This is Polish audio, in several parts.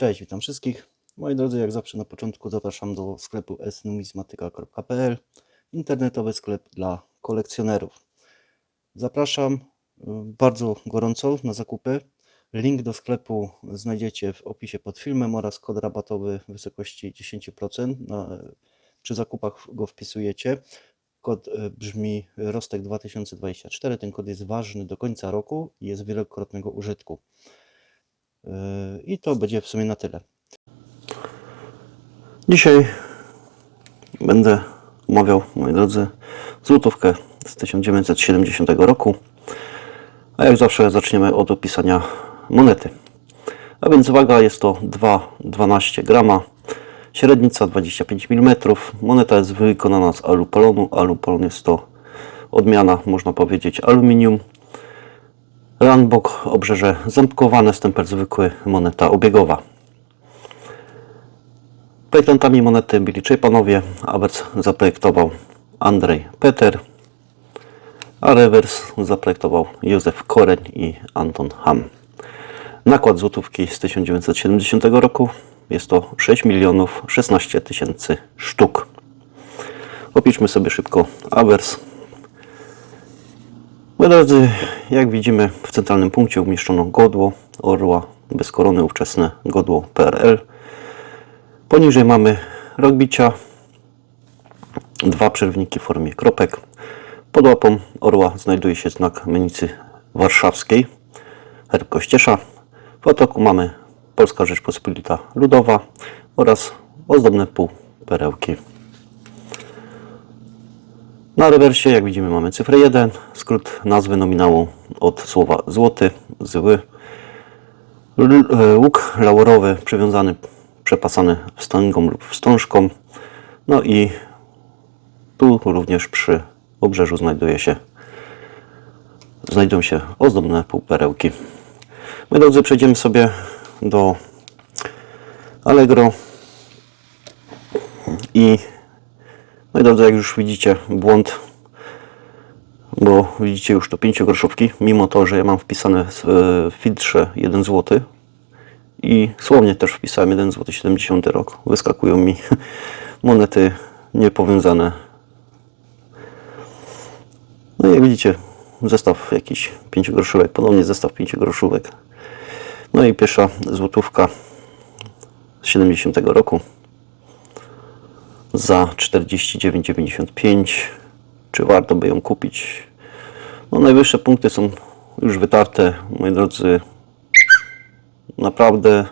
Cześć, witam wszystkich. Moi drodzy, jak zawsze na początku zapraszam do sklepu snumizmatyka.pl Internetowy sklep dla kolekcjonerów. Zapraszam y, bardzo gorąco na zakupy. Link do sklepu znajdziecie w opisie pod filmem oraz kod rabatowy w wysokości 10%. Na, przy zakupach go wpisujecie. Kod y, brzmi Rostek 2024. Ten kod jest ważny do końca roku i jest wielokrotnego użytku. I to będzie w sumie na tyle. Dzisiaj będę omawiał, moi drodzy, złotówkę z 1970 roku. A jak zawsze zaczniemy od opisania monety. A więc waga jest to 2,12 grama, średnica 25 mm. Moneta jest wykonana z alupolonu. Alupolon jest to odmiana, można powiedzieć, aluminium. Ranbok, obrzeże ząbkowane, stempel zwykły, moneta obiegowa. Projektantami monety byli trzej panowie. Abers zaprojektował Andrzej Peter, a rewers zaprojektował Józef Koreń i Anton Ham. Nakład złotówki z 1970 roku jest to 6 milionów 16 tysięcy sztuk. Opiszmy sobie szybko awers. Moi drodzy, jak widzimy w centralnym punkcie umieszczono godło orła bez korony, ówczesne godło PRL. Poniżej mamy rok bicia, dwa przerwniki w formie kropek. Pod łapą orła znajduje się znak menicy warszawskiej, herb Kościesza. W otoku mamy Polska Rzeczpospolita Ludowa oraz ozdobne półperełki. Na rewersie, jak widzimy, mamy cyfrę 1, skrót nazwy nominału od słowa złoty, zły. E, Łuk laurowy przywiązany, przepasany wstęgą lub wstążką. No i tu również przy obrzeżu znajduje się, znajdują się ozdobne półperełki. My drodzy, przejdziemy sobie do Allegro i Moi drodzy, jak już widzicie, błąd, bo widzicie już to 5 groszówki, mimo to, że ja mam wpisane w e, filtrze 1 zł i słownie też wpisałem 1 zł 70 rok. Wyskakują mi monety niepowiązane. No i jak widzicie, zestaw jakiś 5 groszówek, ponownie zestaw 5 groszówek. No i pierwsza złotówka z 70 roku za 49,95. Czy warto by ją kupić? No, najwyższe punkty są już wytarte, moi drodzy. Naprawdę.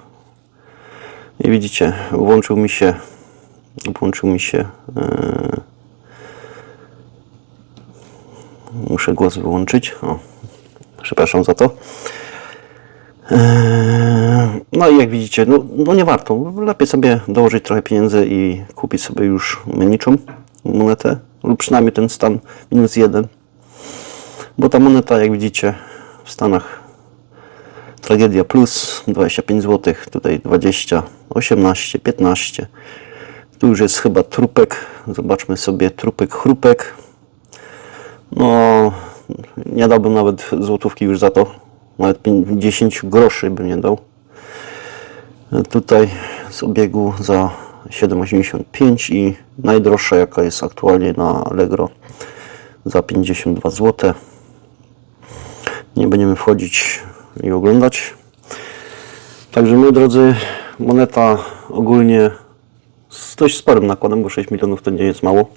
I widzicie, włączył mi się, włączył mi się. Yy, muszę głos wyłączyć. O, przepraszam za to. Eee, No i jak widzicie, no, no nie warto. Lepiej sobie dołożyć trochę pieniędzy i kupić sobie już meniczą monetę lub przynajmniej ten stan minus jeden. Bo ta moneta, jak widzicie, w Stanach tragedia plus 25 zł, tutaj 20, 18, 15. Tu już jest chyba trupek. Zobaczmy sobie trupek, chrupek. No, nie dałbym nawet złotówki już za to. Nawet 50 groszy bym nie dał. Tutaj z obiegu za 7,85 i najdroższa jaka jest aktualnie na Allegro za 52 zł. Nie będziemy wchodzić i oglądać. Także moi drodzy, moneta ogólnie z dość sporym nakładem, bo 6 milionów to nie jest mało.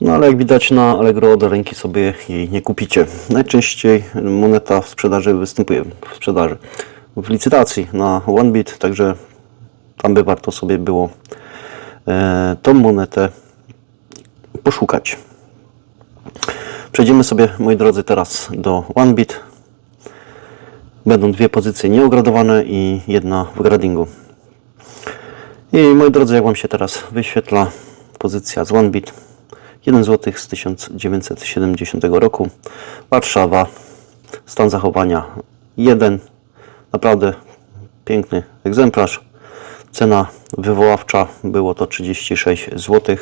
No ale jak widać na Allegro od ręki sobie jej nie kupicie. Najczęściej moneta w sprzedaży występuje w sprzedaży w licytacji na OneBit, także tam by warto sobie było e, tą monetę poszukać. Przejdziemy sobie, moi drodzy, teraz do OneBit. Będą dwie pozycje nieogradowane i jedna w gradingu. I moi drodzy, jak Wam się teraz wyświetla pozycja z OneBit, 1 zł z 1970 roku, Warszawa, stan zachowania 1, naprawdę piękny egzemplarz. Cena wywoławcza było to 36 zł,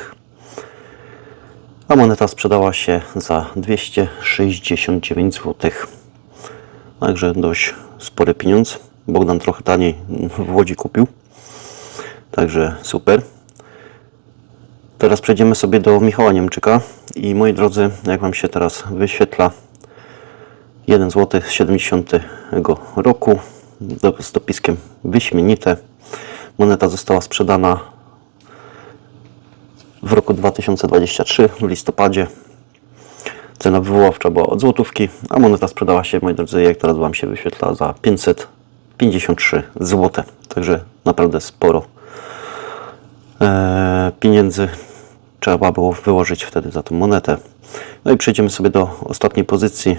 a moneta sprzedała się za 269 zł. Także dość spory pieniądz. Bogdan trochę taniej w Łodzi kupił. Także super. Teraz przejdziemy sobie do Michała Niemczyka i moi drodzy, jak Wam się teraz wyświetla 1 zł z 70 roku z dopiskiem wyśmienite. Moneta została sprzedana w roku 2023 w listopadzie. Cena wywoławcza była od złotówki, a moneta sprzedała się, moi drodzy, jak teraz Wam się wyświetla, za 553 zł. Także naprawdę sporo e, pieniędzy trzeba było wyłożyć wtedy za tą monetę. No i przejdziemy sobie do ostatniej pozycji.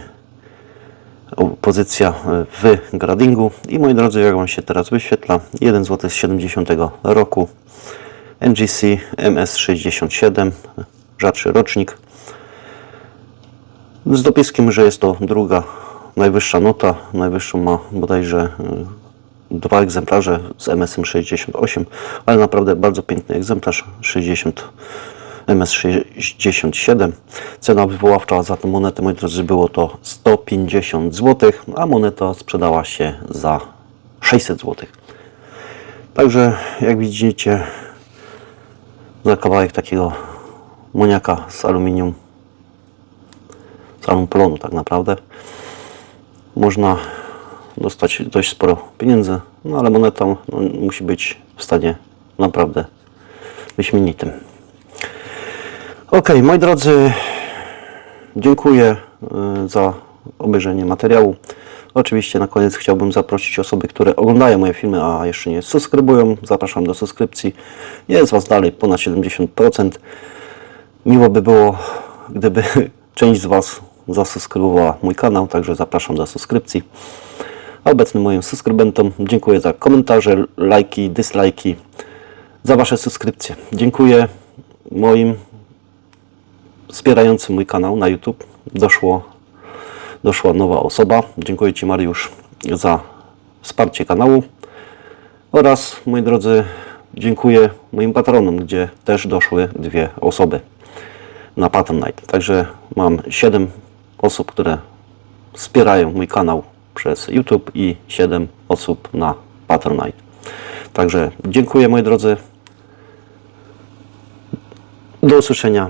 Pozycja e, w gradingu. I moi drodzy, jak Wam się teraz wyświetla, 1 zł z 70 roku. NGC MS67, rzadszy rocznik. Z dopiskiem, że jest to druga najwyższa nota. Najwyższą ma bodajże y, dwa egzemplarze z MSM 68, ale naprawdę bardzo piękny egzemplarz 60 MS67. Cena wywoławcza za tę monetę, moi drodzy, było to 150 zł, a moneta sprzedała się za 600 zł. Także jak widzicie, za kawałek takiego moniaka z aluminium, z alumpolonu tak naprawdę, można dostać dość sporo pieniędzy, no ale moneta no, musi być w stanie naprawdę wyśmienitym. Ok, moi drodzy, dziękuję y, za obejrzenie materiału. Oczywiście na koniec chciałbym zaprosić osoby, które oglądają moje filmy, a jeszcze nie subskrybują. Zapraszam do subskrypcji. Jest Was dalej ponad 70%. Miło by było, gdyby część z Was zasubskrybowała mój kanał, także zapraszam do subskrypcji. A obecnym moim subskrybentom dziękuję za komentarze, lajki, dislajki, za Wasze subskrypcje. Dziękuję moim wspierającym mój kanał na YouTube. Doszło, doszła nowa osoba. Dziękuję Ci Mariusz za wsparcie kanału. Oraz, moi drodzy, dziękuję moim patronom, gdzie też doszły dwie osoby na Patronite. Także mam 7 osób, które wspierają mój kanał przez YouTube i 7 osób na Patronite. Także dziękuję moi drodzy. Do usłyszenia,